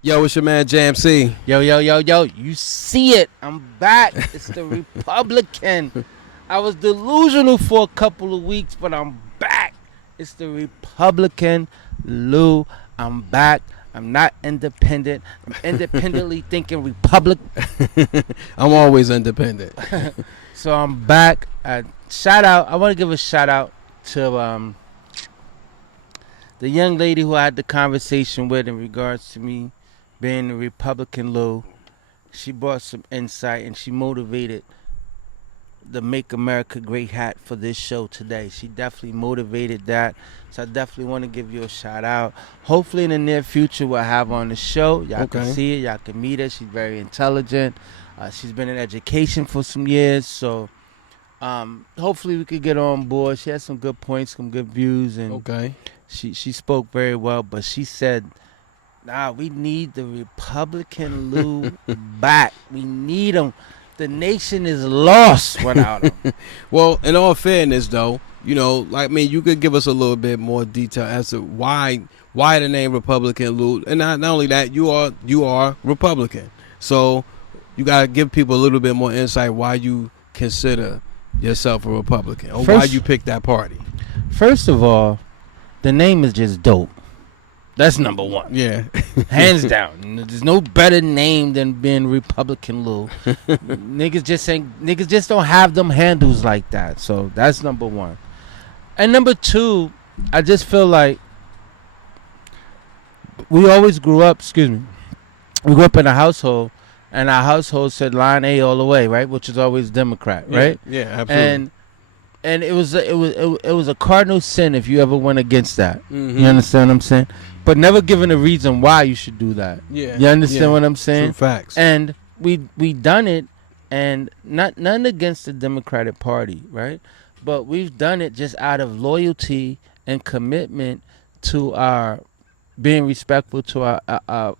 Yo, it's your man Jam C. Yo, yo, yo, yo, you see it. I'm back. It's the Republican. I was delusional for a couple of weeks, but I'm back. It's the Republican Lou. I'm back. I'm not independent. I'm independently thinking Republic. I'm always independent. So I'm back. Shout out. I want to give a shout out to the young lady who I had the conversation with in regards to me being a Republican Lou. She brought some insight and she motivated the Make America Great hat for this show today. She definitely motivated that. So I definitely want to give you a shout out. Hopefully in the near future we'll have her on the show. Y'all can see her. Y'all can meet her. She's very intelligent. She's been in education for some years. So hopefully we could get her on board. She has some good points, some good views. And she spoke very well. But she said, nah, we need the Republican Lou back. We need him. The nation is lost without him. Well, in all fairness, though, you know, like me, you could give us a little bit more detail as to why the name Republican Lou, and not only that, you are Republican. So you gotta give people a little bit more insight why you consider yourself a Republican or why you picked that party. First of all, the name is just dope. That's number one. Yeah. Hands down. There's no better name than being Republican Lou. Niggas just don't have them handles like that. So that's number one. And number two, I just feel like we always grew up, we grew up in a household, and our household said line A all the way, right? Which is always Democrat, right? Yeah, absolutely. And it was a cardinal sin if you ever went against that. Mm-hmm. You understand what I'm saying? But never given a reason why you should do that. Yeah. You understand what I'm saying? True facts. And we done it, and none against the Democratic Party, right? But we've done it just out of loyalty and commitment to our being respectful to our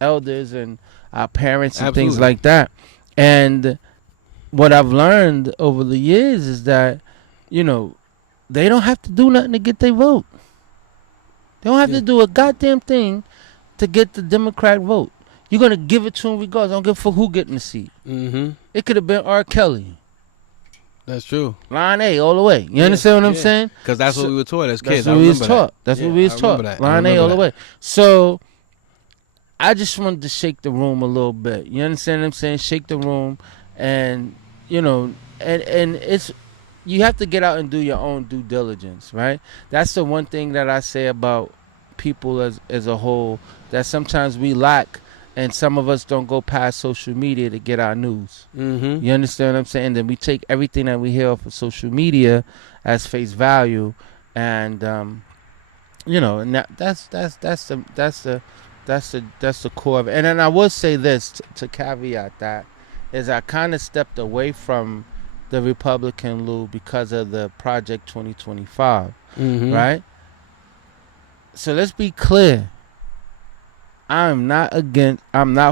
elders and our parents and things like that. And what I've learned over the years is that, you know, they don't have to do nothing to get their vote. They don't have to do a goddamn thing to get the Democrat vote. You're going to give it to them regardless. I don't give a fuck who getting the seat. Mm-hmm. It could have been R. Kelly. That's true. Line A all the way. You understand what I'm saying? Because that's what we were taught as kids. That's what we was taught. That's what we was taught. Line A all the way. So I just wanted to shake the room a little bit. You understand what I'm saying? Shake the room. And, you know, and it's, you have to get out and do your own due diligence, right? That's the one thing that I say about people as a whole, that sometimes we lack, and some of us don't go past social media to get our news. Mm-hmm. You understand what I'm saying? Then we take everything that we hear off of social media as face value, and you know, and that's the core of it. And then I will say this to caveat that is I kind of stepped away from the Republican Lou because of the Project 2025, right? So let's be clear. I'm not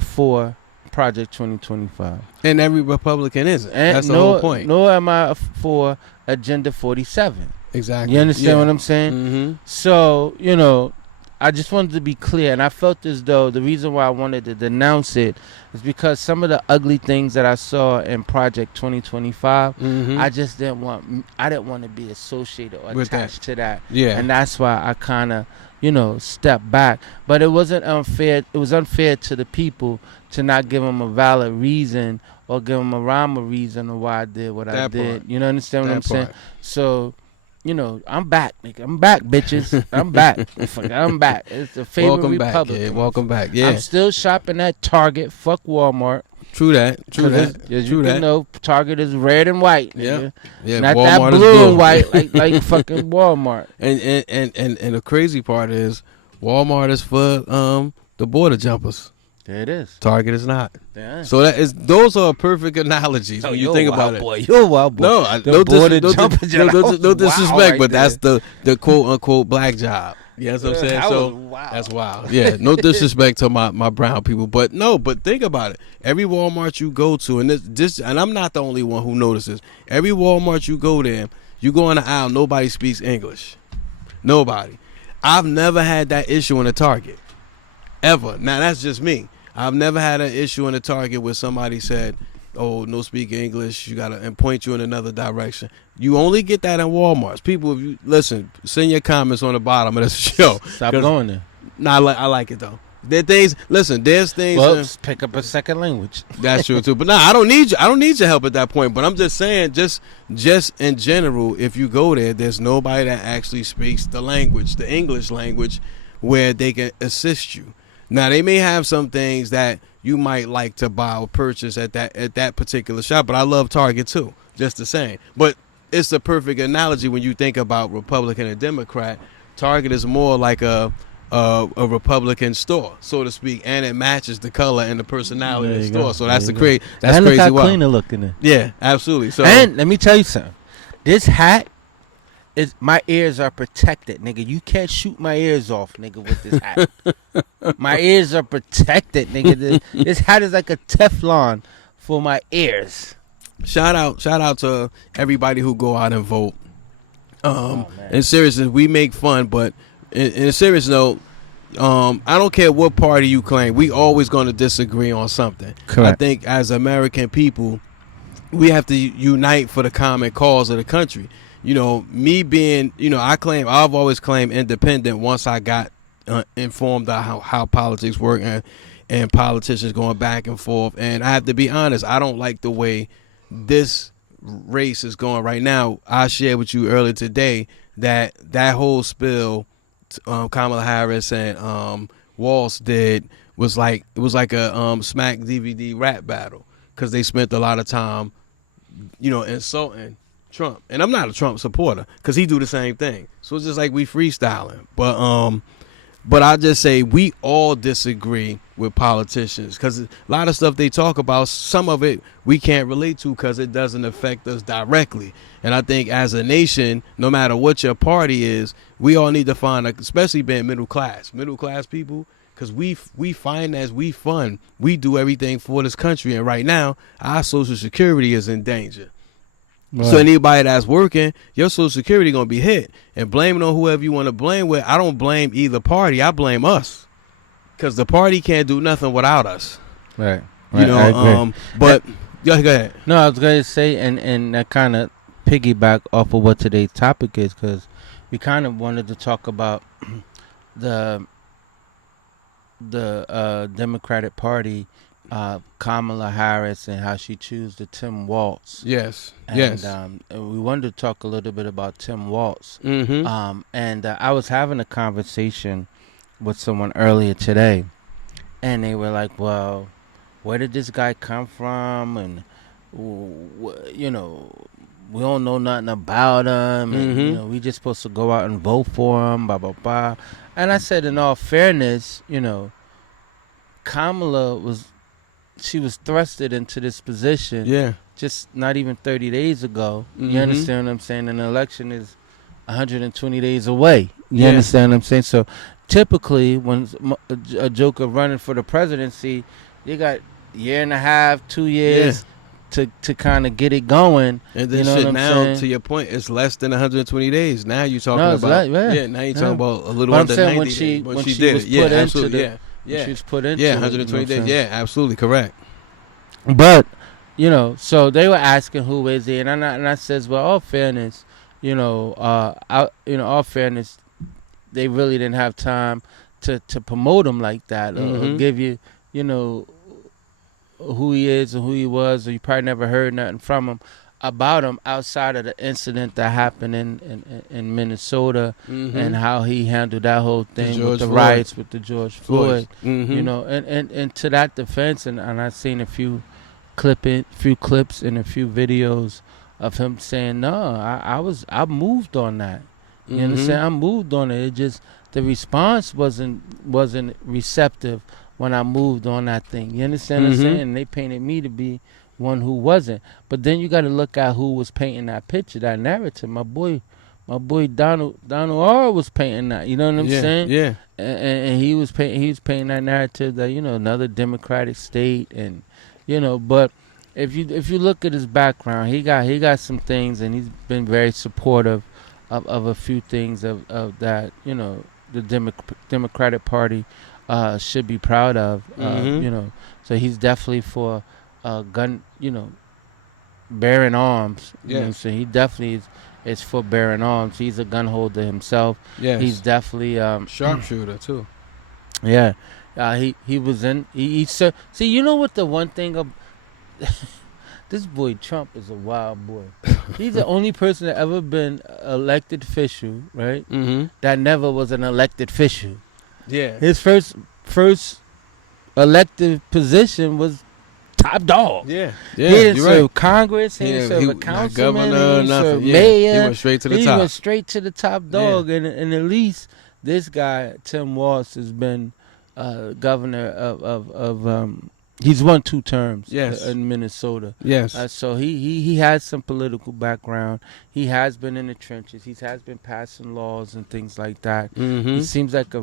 for Project 2025. And every Republican isn't. That's the whole point. Nor am I for Agenda 47. Exactly. You understand what I'm saying? Mm-hmm. So, you know, I just wanted to be clear, and I felt as though the reason why I wanted to denounce it is because some of the ugly things that I saw in Project 2025, I just didn't want to be associated or attached to that. Yeah. And that's why I kind of, you know, stepped back. But it wasn't unfair. It was unfair to the people to not give them a valid reason or give them a rhyme of reason of why I did what I did. You know, understand what I'm saying? So, you know, I'm back, nigga. I'm back, bitches. I'm back. I'm back. It's the favorite Welcome Republican. Back, yeah. Welcome back. Yeah. I'm still shopping at Target. Fuck Walmart. True that. As you know, Target is red and white. Nigga. Yeah. Not Walmart that blue and white like fucking Walmart. And the crazy part is Walmart is for the border jumpers. There it is. Target is not. Yeah. So those are perfect analogies when you think about it. You're a wild boy. No disrespect, but that's the quote unquote black job. You know what I'm saying? That's wild. Yeah, no disrespect to my brown people, but think about it. Every Walmart you go to, and this, and I'm not the only one who notices. Every Walmart you go there, you go in the aisle, nobody speaks English. Nobody. I've never had that issue in a Target. ever. Now that's just me. I've never had an issue in a Target where somebody said, "Oh, no speak English. You gotta," and point you in another direction. You only get that in Walmart's. People, if you listen, send your comments on the bottom of this show. Stop going there. Nah, I like it though. There things. Listen, there's things. Well, pick up a second language. That's true too. But I don't need you. I don't need your help at that point. But I'm just saying, just in general, if you go there, there's nobody that actually speaks the language, the English language, where they can assist you. Now they may have some things that you might like to buy or purchase at that particular shop. But I love Target too, just the same. But it's the perfect analogy when you think about Republican and Democrat. Target is more like a Republican store, so to speak, and it matches the color and the personality of the store. So that's that's crazy. Look how clean it looking in. Yeah, absolutely. So, and let me tell you something. This hat is, my ears are protected, nigga. You can't shoot my ears off, nigga, with this hat. My ears are protected, nigga. This hat is like a Teflon for my ears. Shout out to everybody who go out and vote. In seriousness, we make fun, but in a serious note, I don't care what party you claim. We always going to disagree on something. Correct. I think as American people, we have to unite for the common cause of the country. You know, me being, I've always claimed independent once I got informed of how politics work and politicians going back and forth. And I have to be honest, I don't like the way this race is going right now. I shared with you earlier today that whole spill Kamala Harris and Walz did was like a Smack DVD rap battle, because they spent a lot of time, insulting Trump. And I'm not a Trump supporter, because he do the same thing. So it's just like we freestyling. But I just say we all disagree with politicians, because a lot of stuff they talk about, some of it we can't relate to because it doesn't affect us directly. And I think as a nation, no matter what your party is, we all need to find, especially being middle class people, because we finance, we fund, we do everything for this country. And right now, our Social Security is in danger. Right. So anybody that's working, your Social Security going to be hit. And blaming on whoever you want to blame with, I don't blame either party. I blame us, because the party can't do nothing without us. Right. But go ahead. No, I was going to say, and that kind of piggyback off of what today's topic is, because we kind of wanted to talk about the Democratic Party, Kamala Harris, and how she chose the Tim Walz. Yes. And we wanted to talk a little bit about Tim Walz. Mm-hmm. And I was having a conversation with someone earlier today, and they were like, well, where did this guy come from? And, we don't know nothing about him. Mm-hmm. And, we just supposed to go out and vote for him, blah, blah, blah. And I said, in all fairness, Kamala was thrusted into this position just not even 30 days ago. Mm-hmm. You understand what I'm saying? And the election is 120 days away. You understand what I'm saying? So typically when a joker running for the presidency, you got a year and a half, 2 years to kind of get it going. And then to your point, it's less than 120 days. Now you're talking about now you're talking about a little under 90 days. When she did it. Absolutely. She was put into 120 days. Yeah, absolutely correct. But so they were asking who is he, and I says, well, all fairness, all fairness, they really didn't have time to promote him like that, or give you, who he is and who he was, or you probably never heard nothing from him about him outside of the incident that happened in Minnesota, and how he handled that whole thing with the riots with the George Floyd. And to that defense, and I've seen a few clips and a few videos of him saying, no, I moved on that. You understand? I moved on it. It just, the response wasn't receptive when I moved on that thing. You understand what I'm saying? And they painted me to be one who wasn't. But then you got to look at who was painting that picture, that narrative. My boy Donald R. was painting that. You know what I'm saying? Yeah. And he was painting that narrative that another Democratic state, and But if you look at his background, he got some things, and he's been very supportive of a few things of that. The Democratic Party should be proud of. You know, so he's definitely for gun. You know, bearing arms. You know what I'm saying? He definitely is for bearing arms. He's a gun holder himself. Yes. He's definitely sharpshooter too. Yeah. He was in. See, you know what the one thing of this boy Trump is a wild boy. He's the only person that ever been elected official, right? That never was an elected official. Yeah. His first elected position was top dog. Yeah. He didn't serve Congress. He didn't serve a councilman. Governor, he nothing. Mayor. He went straight to the top. He went straight to the top dog. And at least this guy Tim Walz has been governor of he's won 2 terms in Minnesota. Yes. So he has some political background. He has been in the trenches. He has been passing laws and things like that. He seems like a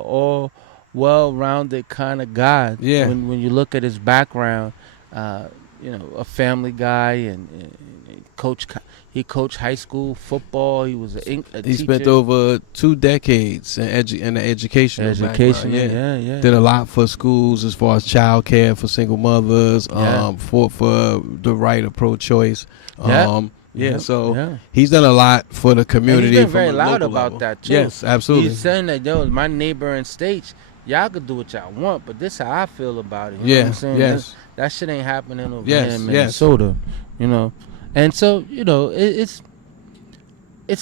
all well-rounded kind of guy. Yeah. When you look at his background, you know, a family guy and he coached high school football. He was a teacher. He spent over 2 decades in the education. Yeah. Did a lot for schools as far as child care for single mothers, for the right of pro-choice. He's done a lot for the community. And he's been very loud about that too. Yes, absolutely. He's saying that, my neighboring states, y'all could do what y'all want, but this is how I feel about it. You know what I'm saying? Yes. That shit ain't happening over here in Minnesota. You know, and so it's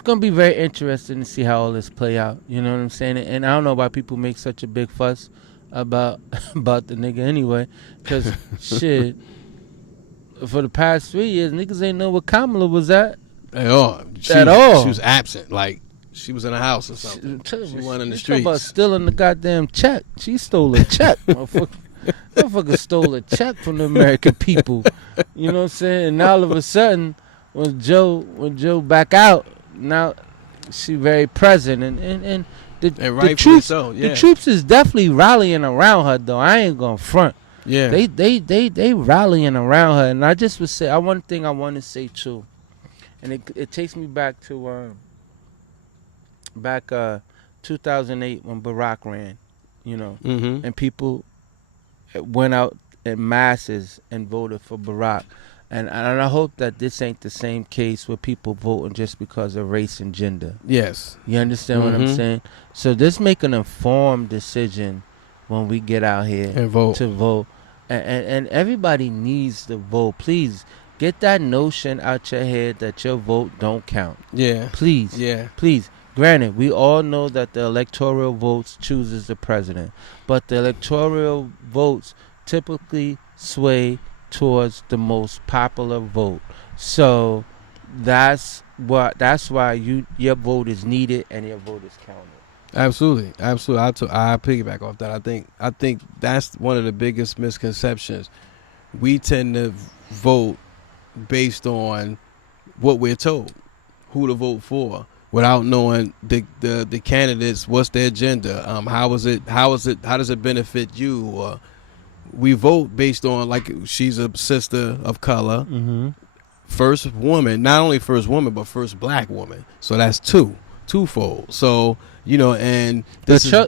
gonna be very interesting to see how all this play out. You know what I'm saying? And I don't know why people make such a big fuss about the nigga anyway, because shit. For the past 3 years, niggas ain't know where Kamala was at. At all. She was absent. Like, she was in a house or something. She wasn't in the streets. About stealing the goddamn check. She stole a check. Motherfucker stole a check from the American people. You know what I'm saying? And now all of a sudden, when Joe back out, now she very present. And the troops, the troops is definitely rallying around her, though. I ain't gonna front. Yeah, they rallying around her, and I just would say one thing I want to say too, and it takes me back to 2008 when Barack ran, you know, and people went out in masses and voted for Barack, and I hope that this ain't the same case where people voting just because of race and gender. Yes, you understand what I'm saying? So just make an informed decision when we get out here and vote. To vote. And everybody needs to vote. Please get that notion out your head that your vote don't count. Yeah. Please. Yeah. Please. Granted, we all know that the electoral votes chooses the president, but the electoral votes typically sway towards the most popular vote. So that's why your vote is needed and your vote is counted. Absolutely. I piggyback off that. I think that's one of the biggest misconceptions. We tend to vote based on what we're told, who to vote for, without knowing the candidates, what's their agenda, how does it benefit you? Or we vote based on, like, she's a sister of color, first woman, not only first woman but first black woman. So that's twofold. So, and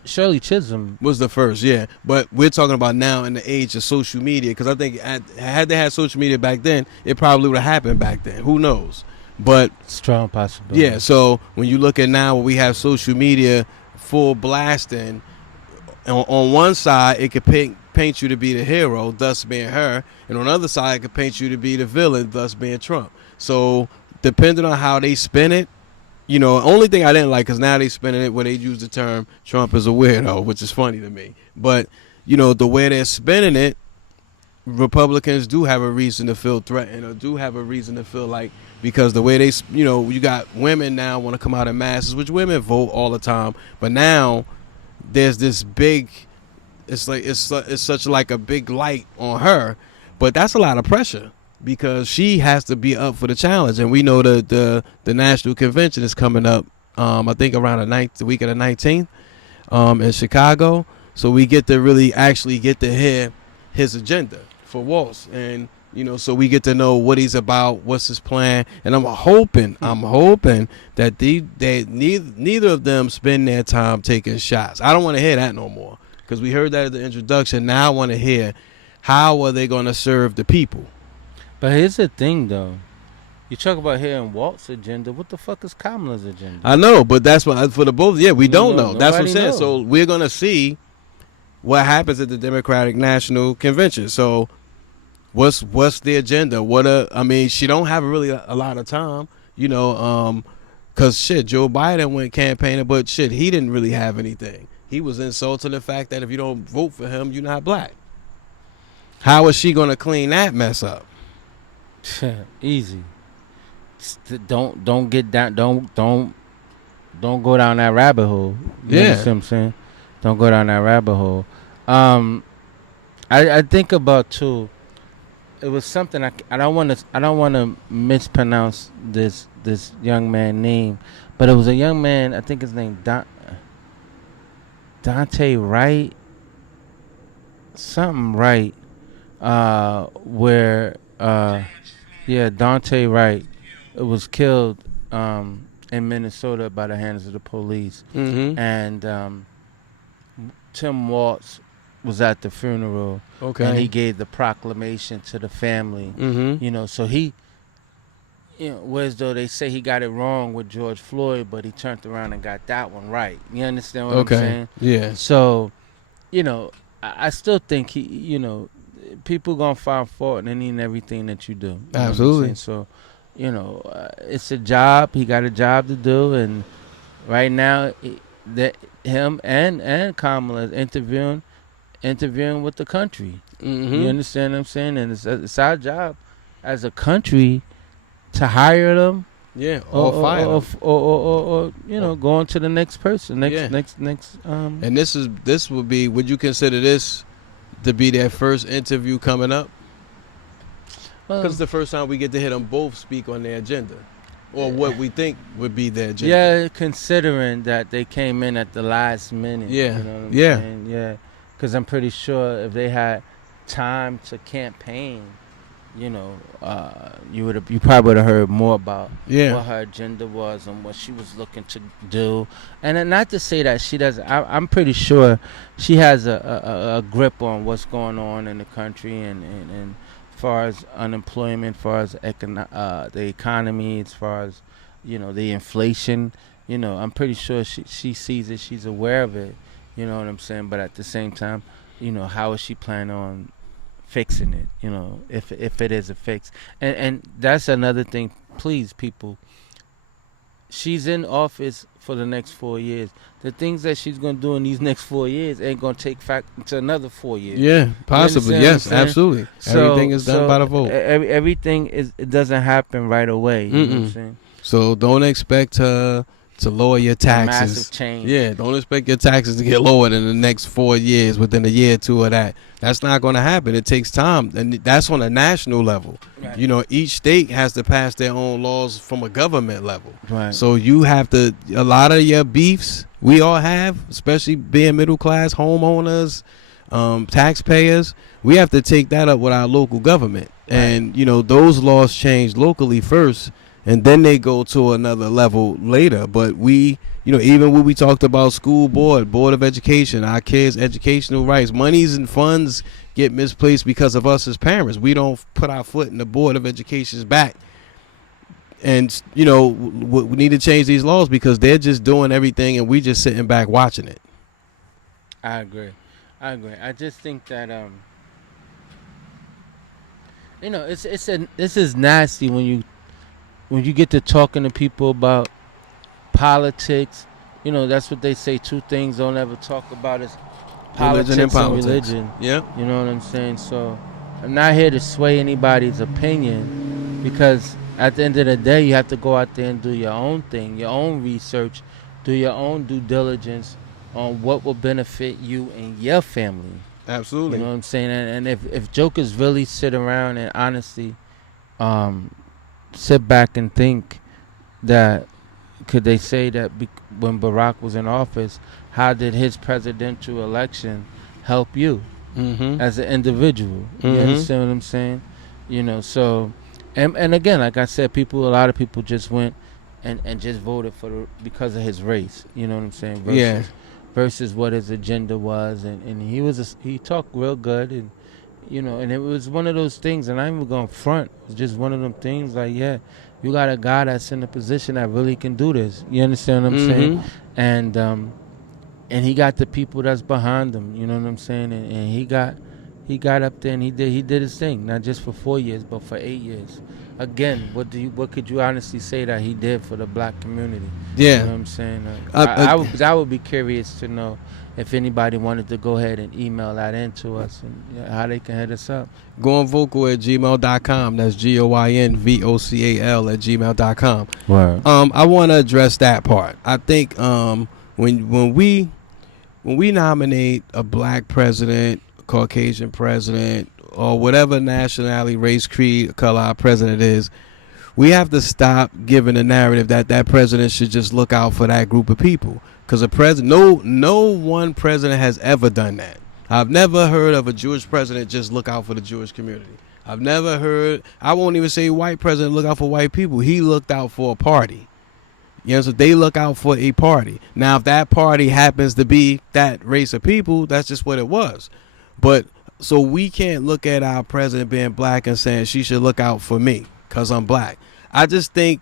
Shirley Chisholm was the first, but we're talking about now in the age of social media, because I think had they had social media back then, it probably would have happened back then. Who knows? But strong possibility. Yeah, so when you look at now, we have social media full blasting. On one side, it could paint you to be the hero, thus being her, and on the other side, it could paint you to be the villain, thus being Trump. So depending on how they spin it, only thing I didn't like, because now they spinning it where they use the term Trump is a weirdo, which is funny to me. But, the way they're spinning it, Republicans do have a reason to feel threatened, or do have a reason to feel like, because the way they, you got women now want to come out in masses, which women vote all the time. But now there's this big, it's such like a big light on her. But that's a lot of pressure, because she has to be up for the challenge. And we know the national convention is coming up, I think around the week of the 19th in Chicago. So we get to really actually get to hear his agenda for Walz. And So we get to know what he's about, what's his plan, and I'm hoping that neither of them spend their time taking shots. I don't want to hear that no more, because we heard that at the introduction. Now I want to hear, how are they going to serve the people? But here's the thing, though. You talk about hearing Walt's agenda. What the fuck is Kamala's agenda? I know, but that's what for the both. Yeah, we don't know. That's what I'm saying. Knows. So we're going to see what happens at the Democratic National Convention. So what's the agenda? She don't have really a lot of time, because Joe Biden went campaigning, but he didn't really have anything. He was insulting the fact that if you don't vote for him, you're not black. How is she going to clean that mess up? Easy. Don't get down. Don't go down that rabbit hole. You understand what I'm saying? Don't go down that rabbit hole. I think about too. It was something I don't want to mispronounce this young man's name, but it was a young man. I think his name Dante Wright. Something Wright. Dante Wright. It was killed in Minnesota by the hands of the police. Mm-hmm. And Tim Walz was at the funeral. Okay. And he gave the proclamation to the family. Mm-hmm. So he, whereas though they say he got it wrong with George Floyd, but he turned around and got that one right. You understand what I'm saying? Yeah. So, I still think people gonna find fault in any and everything that you do. Absolutely. So, it's a job. He got a job to do, and right now, him and Kamala is interviewing with the country. Mm-hmm. You understand what I'm saying? And it's our job as a country to hire them. Yeah, or fire them. Or go on to the next person. Next. And this would be. Would you consider this to be their first interview coming up? Because it's the first time we get to hear them both speak on their agenda, or what we think would be their agenda. Yeah, considering that they came in at the last minute. Yeah, you know what I'm saying? Yeah. Because I'm pretty sure if they had time to campaign, you probably would have heard more about what her agenda was and what she was looking to do. And then not to say that she doesn't. I'm pretty sure she has a grip on what's going on in the country and as far as unemployment, as far as the economy, as far as the inflation. I'm pretty sure she sees it. She's aware of it. You know what I'm saying? But at the same time, how is she planning on fixing it? If it is a fix, and that's another thing. Please, people, she's in office for the next 4 years. The things that she's gonna do in these next 4 years ain't gonna take fact until another 4 years. Yeah, possibly. Yes, absolutely. Everything is done by the vote. Everything it doesn't happen right away. You know what I'm saying? So don't expect to lower your taxes. Massive change. Yeah, don't expect your taxes to get lowered in the next 4 years, within a year or two of that. That's not going to happen. It takes time, and that's on a national level. Right. Each state has to pass their own laws from a government level. Right. So you have to, a lot of your beefs we all have, especially being middle class homeowners, taxpayers, we have to take that up with our local government. Right. And, those laws change locally first, and then they go to another level later. But we, even when we talked about school board of education, our kids' educational rights, monies and funds get misplaced because of us as parents. We don't put our foot in the board of education's back. And, we need to change these laws because they're just doing everything and we just sitting back watching it. I agree. I just think that, this is nasty when you get to talking to people about politics. That's what they say. Two things don't ever talk about is politics and religion. Yeah. You know what I'm saying? So I'm not here to sway anybody's opinion, because at the end of the day, you have to go out there and do your own thing, your own research, do your own due diligence on what will benefit you and your family. Absolutely. You know what I'm saying? And if jokers really sit around and honestly sit back and think that, could they say that when Barack was in office, how did his presidential election help you as an individual? You understand what I'm saying? So, and again, like I said, a lot of people just went and just voted because of his race. You know what I'm saying? Versus what his agenda was, and he talked real good, and and it was one of those things, and I'm even going front. It was just one of them things, like, yeah, you got a guy that's in a position that really can do this. You understand what I'm saying? And he got the people that's behind him. You know what I'm saying? And he got up there and he did his thing, not just for 4 years, but for 8 years. Again, what could you honestly say that he did for the black community? Yeah, you know what I'm saying. I would be curious to know if anybody wanted to go ahead and email that in to us and how they can hit us up. goinvocal@gmail.com. That's GOINVOCAL@gmail.com. Right. I want to address that part. I think when we nominate a black president, Caucasian president, or whatever nationality, race, creed, color our president is, we have to stop giving the narrative that president should just look out for that group of people. Because no one president has ever done that. I've never heard of a Jewish president just look out for the Jewish community. I've never heard, I won't even say white president look out for white people. He looked out for a party. So they look out for a party. Now, if that party happens to be that race of people, that's just what it was. But so we can't look at our president being black and saying she should look out for me because I'm black. I just think,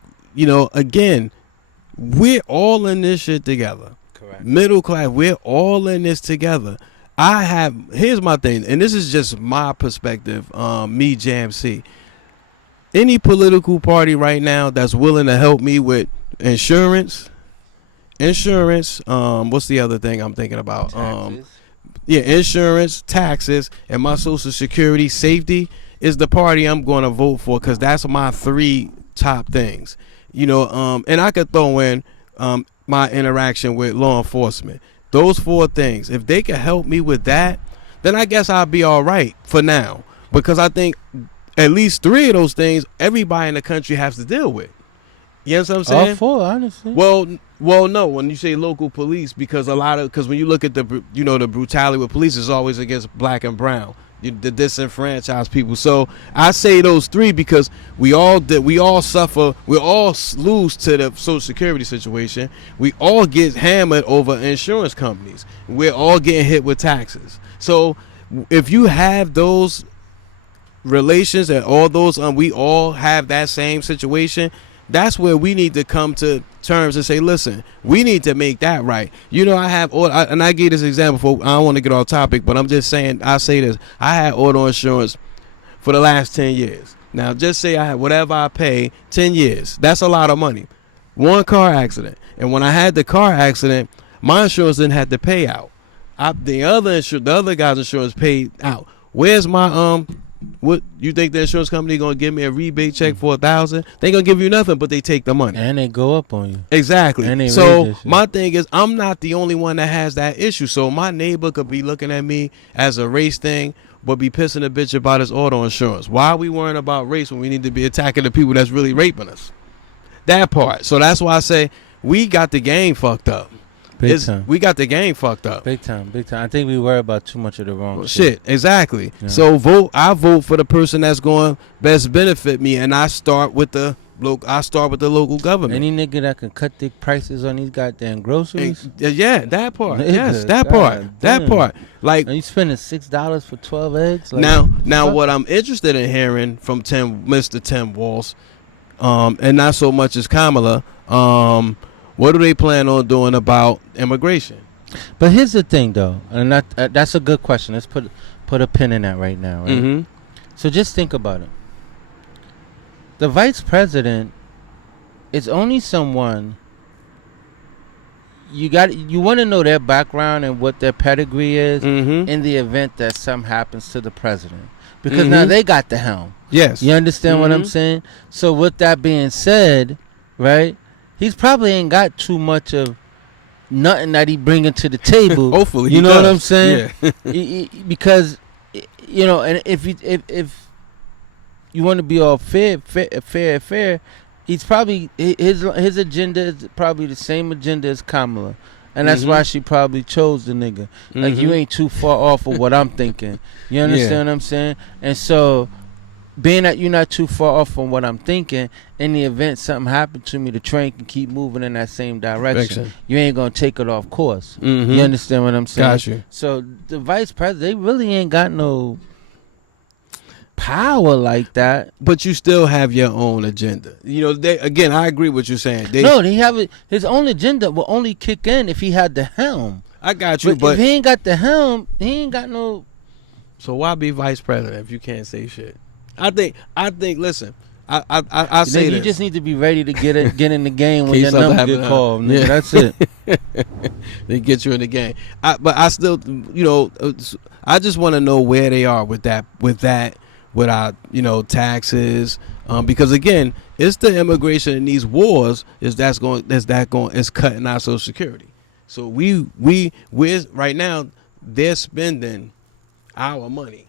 again, we're all in this shit together. Correct. Middle class, we're all in this together. Here's my thing, and this is just my perspective, me, JMC. Any political party right now that's willing to help me with insurance, what's the other thing I'm thinking about? Insurance, taxes, and my Social Security safety is the party I'm going to vote for, because that's my 3 top things. And I could throw in my interaction with law enforcement. Those 4 things. If they can help me with that, then I guess I'll be all right for now. Because I think at least 3 of those things everybody in the country has to deal with. You know what I'm saying? All 4, honestly. Well, no. When you say local police, because when you look at the brutality with police is always against black and brown, the disenfranchised people. So I say those 3 because we all suffer. We all lose to the Social Security situation. We all get hammered over insurance companies. We're all getting hit with taxes. So if you have those relations and all those, we all have that same situation. That's where we need to come to terms and say, listen, we need to make that right. I gave this example for, I don't want to get off topic, but I'm just saying, I say this. I had auto insurance for the last 10 years. Now, just say I had whatever I pay, 10 years. That's a lot of money. 1 car accident. And when I had the car accident, my insurance didn't have to pay out. The other guy's insurance paid out. Where's my, what you think the insurance company gonna give me a rebate check for $1,000? They gonna give you nothing, but they take the money and they go up on you. Exactly. So my thing is, I'm not the only one that has that issue. So my neighbor could be looking at me as a race thing, but be pissing a bitch about his auto insurance. Why are we worrying about race when we need to be attacking the people that's really raping us? That part. So that's why I say we got the game fucked up. Big time. We got the game fucked up. Big time. I think we worry about too much of the wrong shit. Exactly. Yeah. So I vote for the person that's going to best benefit me, and I start with the local government. Any nigga that can cut the prices on these goddamn groceries. Yeah, that part. Nigga, yes, that part. That part. Like, are you spending $6 for 12 eggs? Like, now, what I'm interested in hearing from Mr. Tim Walz, and not so much as Kamala, what do they plan on doing about immigration? But here's the thing, though, and that's a good question. Let's put a pin in that right now. Right? Mm-hmm. So just think about it. The vice president is only someone you want to know their background and what their pedigree is in the event that something happens to the president, because now they got the helm. Yes, you understand what I'm saying? So with that being said, right? He's probably ain't got too much of nothing that he bringing to the table. Hopefully, you know what I'm saying? Yeah. Because and if you want to be all fair, he's probably his agenda is probably the same agenda as Kamala, and that's why she probably chose the nigga. Like, you ain't too far off of what I'm thinking. You understand what I'm saying? And so being that you're not too far off from what I'm thinking, in the event something happened to me, the train can keep moving in that same direction. You ain't gonna take it off course. Mm-hmm. You understand what I'm saying? Got you. So the vice president, they really ain't got no power like that. But you still have your own agenda. You know, they, again, I agree with what you're saying. They have his own agenda will only kick in if he had the helm. I got you, but if he ain't got the helm, he ain't got no. So why be vice president if you can't say shit? I think. Listen, I say you this. just need to be ready to get in the game when your number get called. Yeah. That's it. They get you in the game. But I still, you know, I just want to know where they are with our, you know, taxes. Because again, it's the immigration in these wars is cutting our Social Security. So we're right now they're spending our money,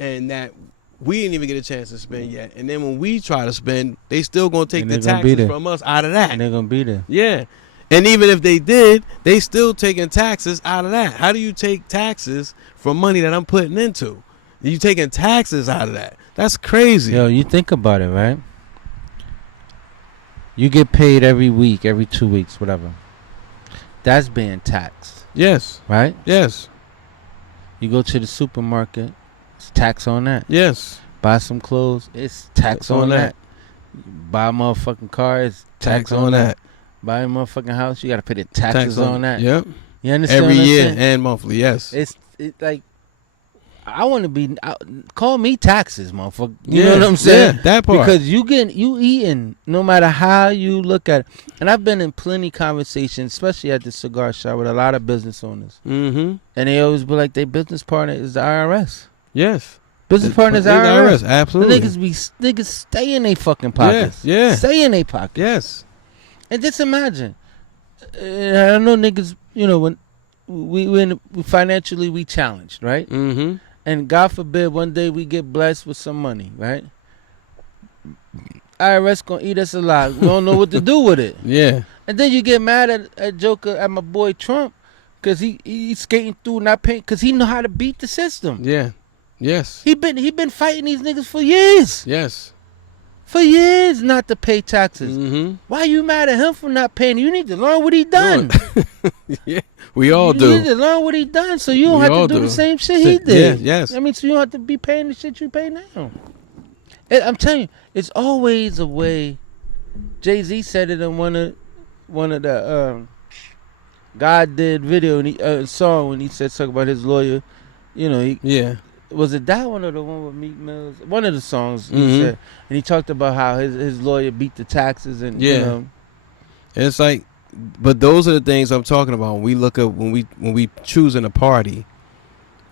and that we didn't even get a chance to spend yet. And then when we try to spend, they still gonna take the taxes from us out of that. And they're gonna be there. Yeah, and even if they did, they still taking taxes out of that. How do you take taxes from money that I'm putting into? You taking taxes out of that? That's crazy. Yo, you think about it, right? You get paid every week, every 2 weeks, whatever. That's being taxed. Yes. Right? Yes. You go to the supermarket, it's tax on that. Yes. Buy some clothes, it's tax on that. Buy a motherfucking car, it's tax on that. Buy a motherfucking house, you got to pay the taxes on that. Yep. You understand every what I'm year saying? And monthly, yes. It's like, I want to be, call me taxes, motherfucker. You know what I'm saying? Yeah, that part. Because you eating no matter how you look at it. And I've been in plenty conversations, especially at the cigar shop, with a lot of business owners. Mm-hmm. And they always be like, their business partner is the IRS. Yes. Business partner is the IRS. Absolutely. The niggas stay in their fucking pockets. Yeah. Stay in their pockets. Yes. And just imagine. I know niggas, you know, when we financially we challenged, right? Mm-hmm. And God forbid one day we get blessed with some money, right? IRS gonna eat us alive. We don't know what to do with it. Yeah. And then you get mad at Joker, at my boy Trump, because he's skating through not paying, because he know how to beat the system. Yeah. Yes. He been fighting these niggas for years. Yes. For years not to pay taxes. Mm-hmm. Why you mad at him for not paying? You need to learn what he done. Yeah. We all do. You need to learn what he done, so you don't have to do the same shit he did. Yeah, yes. I mean, so you don't have to be paying the shit you pay now. I'm telling you, it's always a way. Jay-Z said it in one of the God did video and song when he said something about his lawyer. You know, was it that one or the one with Meek Mills? One of the songs he said, and he talked about how his lawyer beat the taxes and you know. It's like. But those are the things I'm talking about when we look at when we choosing a party,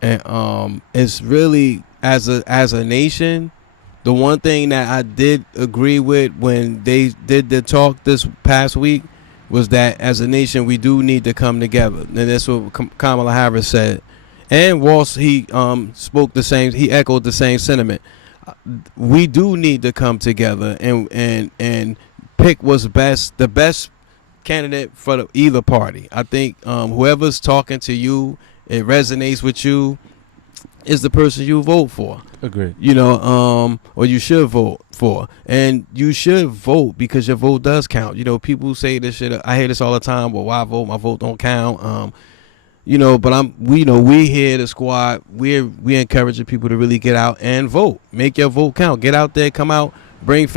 and it's really as a nation, the one thing that I did agree with when they did the talk this past week was that as a nation we do need to come together, and that's what Kamala Harris said, and Walz he spoke the same, he echoed the same sentiment. We do need to come together and pick what's best, the best candidate for either party. I think whoever's talking to you, it resonates with you, is the person you vote for. Agreed. You know, or you should vote for, and you should vote because your vote does count. You know, people say this shit. I hear this all the time. Well, why vote? My vote don't count. You know, but we here, the squad. We encouraging people to really get out and vote. Make your vote count. Get out there. Come out. Bring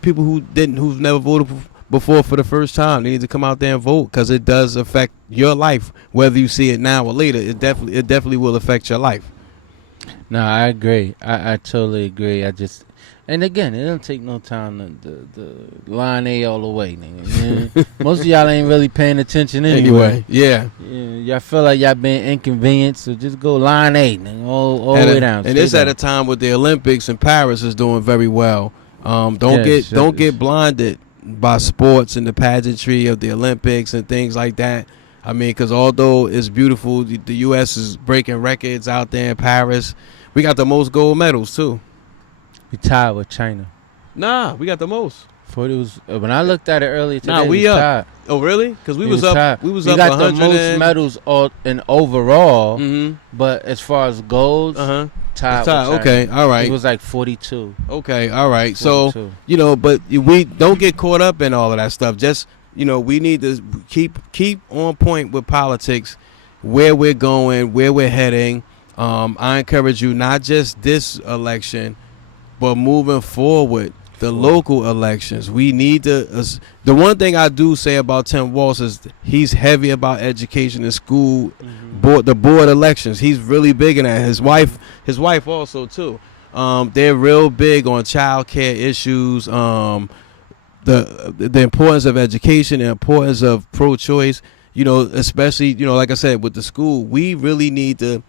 people who've never voted before for the first time. They need to come out there and vote because it does affect your life, whether you see it now or later. It definitely will affect your life. No, I agree. I totally agree. And again, it don't take no time to line A all the way, nigga. Most of y'all ain't really paying attention anyway. Yeah. Y'all feel like y'all being inconvenienced, so just go line A, nigga, all the way down. And it's at a time with the Olympics and Paris is doing very well. Don't get blinded by sports and the pageantry of the Olympics and things like that. I mean, because although it's beautiful, the U.S. is breaking records out there in Paris. We got the most gold medals too. We tied with China. Nah, we got the most. When I looked at it earlier today, we up. Tied. Oh, really? Because we was up. Tied. We was we up. got the most medals in overall, Mm-hmm. but as far as goals, tied. Okay, all right. It was like 42. Okay, all right. 42. So, you know, but we don't get caught up in all of that stuff. Just, you know, we need to keep on point with politics, where we're going, where we're heading. I encourage you, not just this election, but moving forward, the local elections. We need to. The one thing I do say about Tim Walz is he's heavy about education and school, the board elections. He's really big in that. His wife also too. They're real big on child care issues. The importance of education, the importance of pro-choice. You know, especially, you know, like I said, with the school, we really need to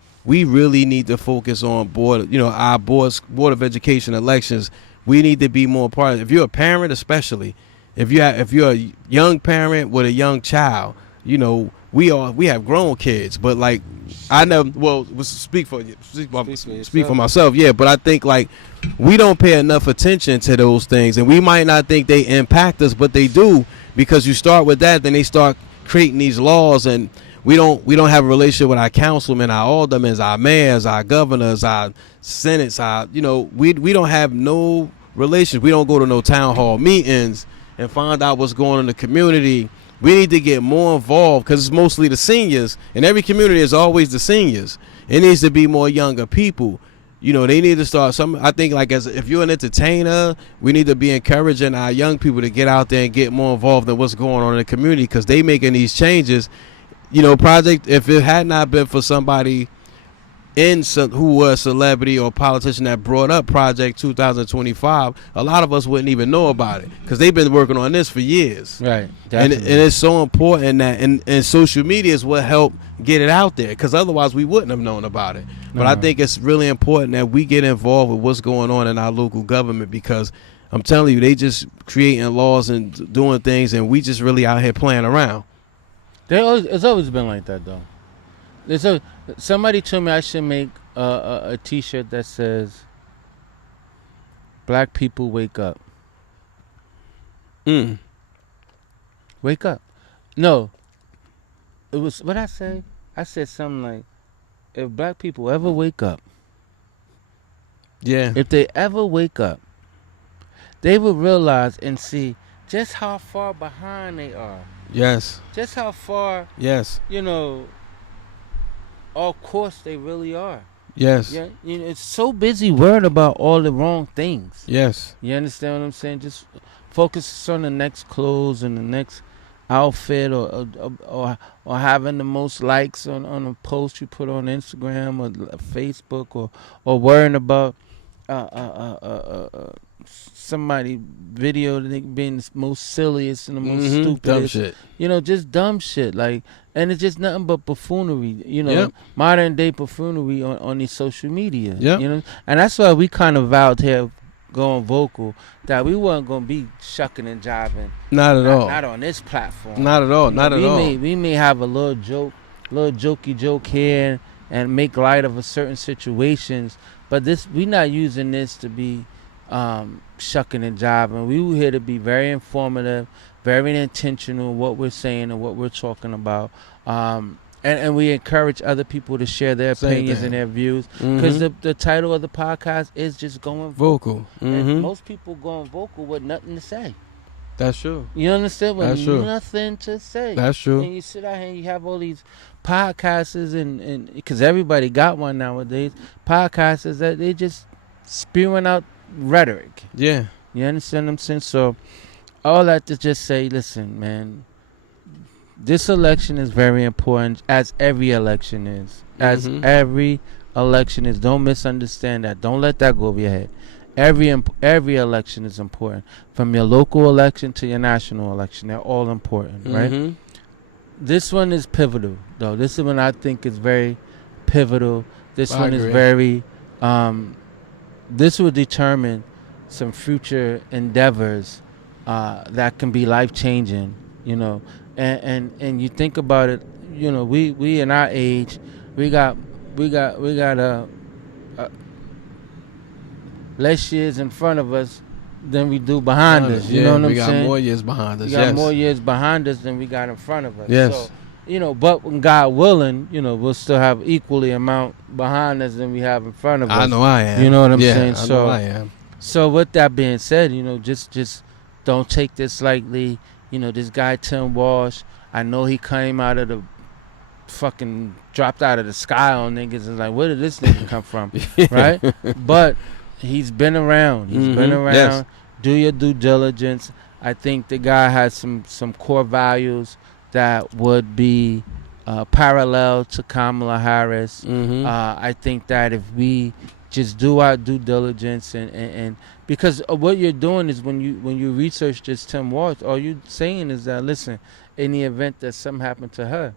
focus on our board of education elections. We need to be more part of it. If you're a parent, especially if you're a young parent with a young child, you know, we have grown kids, but like I never speak for myself, yeah. But I think like we don't pay enough attention to those things, and we might not think they impact us, but they do, because you start with that, then they start creating these laws, and we don't have a relationship with our councilmen, our aldermen, our mayors, our governors, our senates, we don't have no relations. We don't go to no town hall meetings and find out what's going on in the community. We need to get more involved, because it's mostly the seniors. In every community, is always the seniors. It needs to be more younger people. You know, they need to start I think like if you're an entertainer, we need to be encouraging our young people to get out there and get more involved in what's going on in the community, because they making these changes. You know, if it had not been for somebody who was a celebrity or politician that brought up Project 2025, a lot of us wouldn't even know about it, because they've been working on this for years. Right. And it's so important that and social media is what helped get it out there, because otherwise we wouldn't have known about it. But I think it's really important that we get involved with what's going on in our local government, because I'm telling you, they just creating laws and doing things, and we just really out here playing around. It's always been like that, though. Somebody told me I should make a T-shirt that says, "Black people wake up." Wake up. No. It was, what I say? I said something like, if black people ever wake up, if they ever wake up, they will realize and see just how far behind they are. Yes. Just how far, you know, off course they really are. Yes. Yeah, you know, it's so busy worrying about all the wrong things. Yes. You understand what I'm saying? Just focus on the next clothes and the next outfit, or having the most likes on a post you put on Instagram or Facebook, or worrying about somebody video that they being the most silliest and the most stupidest, dumb shit. You know, just dumb shit. Like, and it's just nothing but buffoonery. You know, modern day buffoonery on these social media. Yeah. You know, and that's why we kind of vowed here, Goin Vocal, that we weren't gonna be shucking and jiving. Not at all. Not on this platform. Not at all. Not at all. We may have a little jokey joke here and make light of a certain situations, but we not using this to be shucking and jiving. We were here to be very informative, very intentional in what we're saying and what we're talking about. And we encourage other people to share their opinions and their views, because the title of the podcast is just Goin Vocal. And most people going vocal with nothing to say. That's true. You understand? With That's true. Nothing to say. That's true. And you sit out here and you have all these podcasters, and because everybody got one nowadays, podcasters that they just spewing out rhetoric. Yeah. You understand what I'm saying? So all that to just say, listen, man, this election is very important, as every election is. As every election is. Don't misunderstand that. Don't let that go over your head. Every election is important. From your local election to your national election, they're all important, right? This one is pivotal, though. This is one I think is very pivotal. This one is very, this will determine some future endeavors that can be life-changing, you know. And you think about it, you know, we in our age, we got less years in front of us than we do behind us. You know what I'm saying? We got more years behind us. We got more years behind us than we got in front of us. Yes. So but when God willing, we'll still have equally amount behind us than we have in front of us. I know I am. You know what I'm saying? I know I am. So with that being said, just don't take this lightly. This guy Tim Walz, I know he came out of the fucking dropped out of the sky on niggas and like, where did this nigga come from? Right? But he's been around. He's been around. Yes. Do your due diligence. I think the guy has some core values that would be parallel to Kamala Harris. I think that if we just do our due diligence and because what you're doing is when you research this Tim Walz, all you're saying is that, listen, in the event that something happened to her,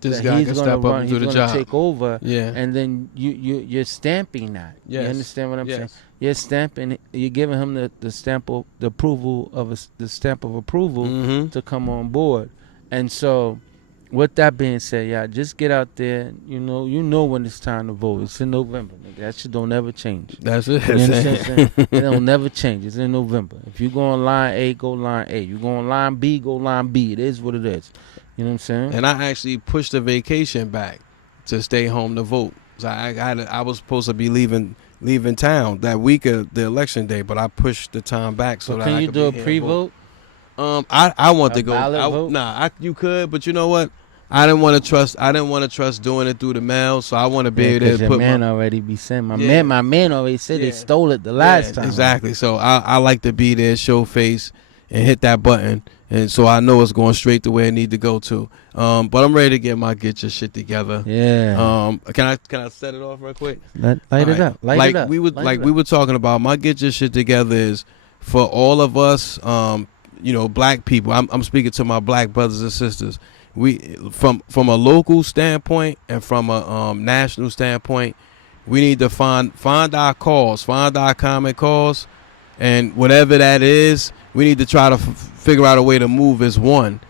this guy can step up and do the job. He's going to take over, yeah. And then you're stamping that. Yes. You understand what I'm saying? You're stamping. You're giving him the stamp of the approval the stamp of approval to come on board. And so, with that being said, y'all just get out there. You know when it's time to vote. It's in November, nigga. That shit don't ever change. That's it. You understand what I'm saying? It don't never change. It's in November. If you go on line A, go line A. You go on line B, go line B. It is what it is. You know what I'm saying? And I actually pushed the vacation back to stay home to vote. So I was supposed to be leaving town that week of the election day, but I pushed the time back so that can I you could do a be here pre-vote? I want to go. Vote? You could, but you know what? I didn't want to trust doing it through the mail, so I want to be able to put man already be sent. My man already said they stole it the last time. Exactly. So I like to be there, show face, and hit that button, and so I know it's going straight the way it need to go to. But I'm ready to get your shit together. Yeah. Can I set it off real quick? Light it up. Light it up. We were talking about, my get your shit together is for all of us. Black people. I'm speaking to my black brothers and sisters. We from a local standpoint and from a national standpoint, we need to find our cause, find our common cause, and whatever that is, we need to try to figure out a way to move as one,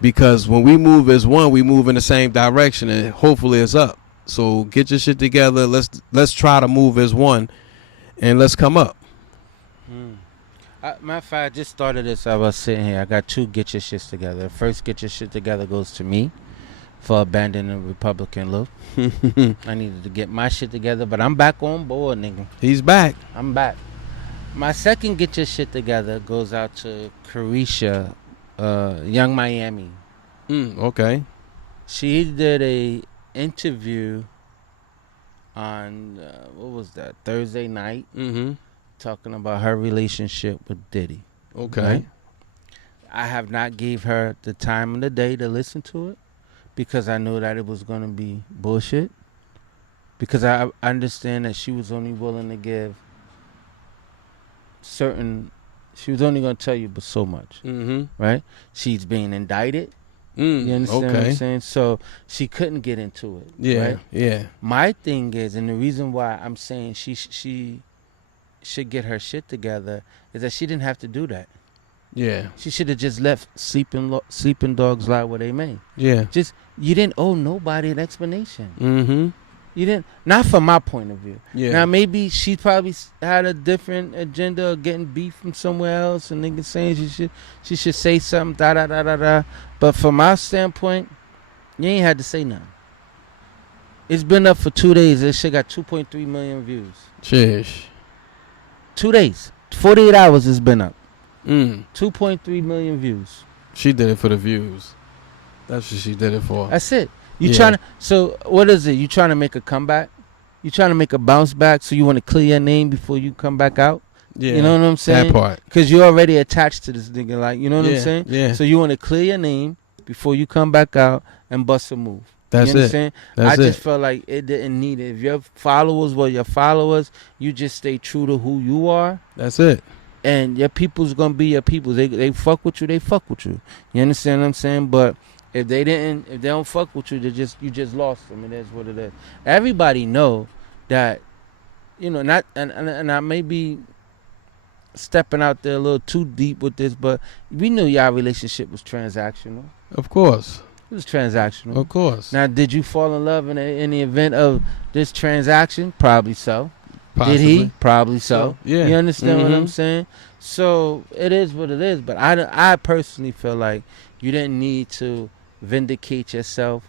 because when we move as one, we move in the same direction, and hopefully it's up. So get your shit together. Let's try to move as one, and let's come up. Matter of fact, I just started this. I was sitting here. I got two get your shits together. First get your shit together goes to me for abandoning Republican look. I needed to get my shit together, but I'm back on board, nigga. He's back. I'm back. My second get your shit together goes out to Carisha, Young Miami. Okay. She did a interview on what was that, Thursday night, talking about her relationship with Diddy. Okay. Right? I have not gave her the time of the day to listen to it because I knew that it was going to be bullshit. Because I understand that she was only willing to give she was only going to tell you but so much. Right? She's being indicted. You understand what I'm saying? So she couldn't get into it. Yeah, right? yeah. My thing is, and the reason why I'm saying she should get her shit together is that she didn't have to do that. Yeah. She should have just left sleeping dogs lie where they may. Yeah. You didn't owe nobody an explanation. You didn't, not from my point of view. Yeah. Now maybe she probably had a different agenda of getting beef from somewhere else, and niggas saying she should say something, da da da da da. But from my standpoint, you ain't had to say nothing. It's been up for 2 days. This shit got 2.3 million views. Sheesh. 2 days, 48 hours it's been up. 2.3 million views. She did it for the views. That's what she did it for. That's it. Trying to, so what is it? You trying to make a comeback? You trying to make a bounce back, so you want to clear your name before you come back out? Yeah. You know what I'm saying? That part. Because you're already attached to this nigga, like, you know what I'm saying? Yeah. So you want to clear your name before you come back out and bust a move. That's you understand? That's I just felt like it didn't need it. If your followers were your followers, you just stay true to who you are. That's it. And your people's gonna be your people. They fuck with you, they fuck with you. You understand what I'm saying? But if they don't fuck with you, you just lost them. It is what it is. Everybody know that, not and I may be stepping out there a little too deep with this, but we knew y'all relationship was transactional. Of course. It was transactional. Of course. Now, did you fall in love in the event of this transaction? Probably so. Possibly. Did he? Probably so. Yeah. You understand what I'm saying? So it is what it is. But I personally feel like you didn't need to vindicate yourself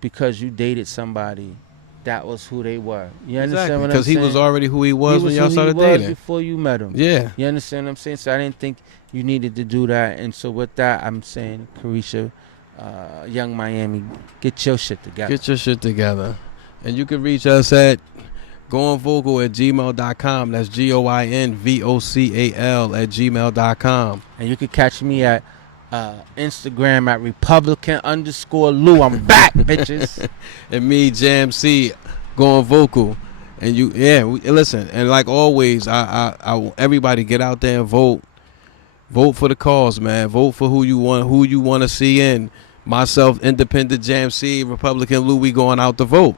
because you dated somebody that was who they were. You understand exactly. what I'm Because saying? he was already who he was when y'all started dating. Before you met him. Yeah. You understand what I'm saying? So I didn't think you needed to do that. And so with that, I'm saying, Carisha, Young Miami, get your shit together. Get your shit together. And you can reach us at goinvocal@gmail.com. That's GOINVOCAL@gmail.com. And you can catch me at Instagram at Republican_Lou. I'm back, bitches. And me, Jam C, Goin Vocal. And you, listen. And like always, I everybody get out there and vote. Vote for the cause, man. Vote for who you want to see in. Myself, Independent Jam C, Republican Lou. We going out to vote.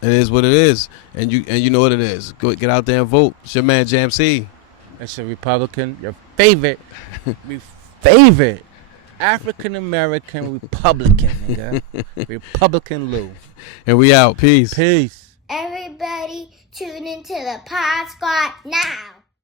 It is what it is, and you know what it is. Go get out there and vote. It's your man Jam C. It's a Republican, your favorite African American Republican, nigga. Republican Lou. And we out. Peace. Peace. Everybody tune into the Pod Squad now.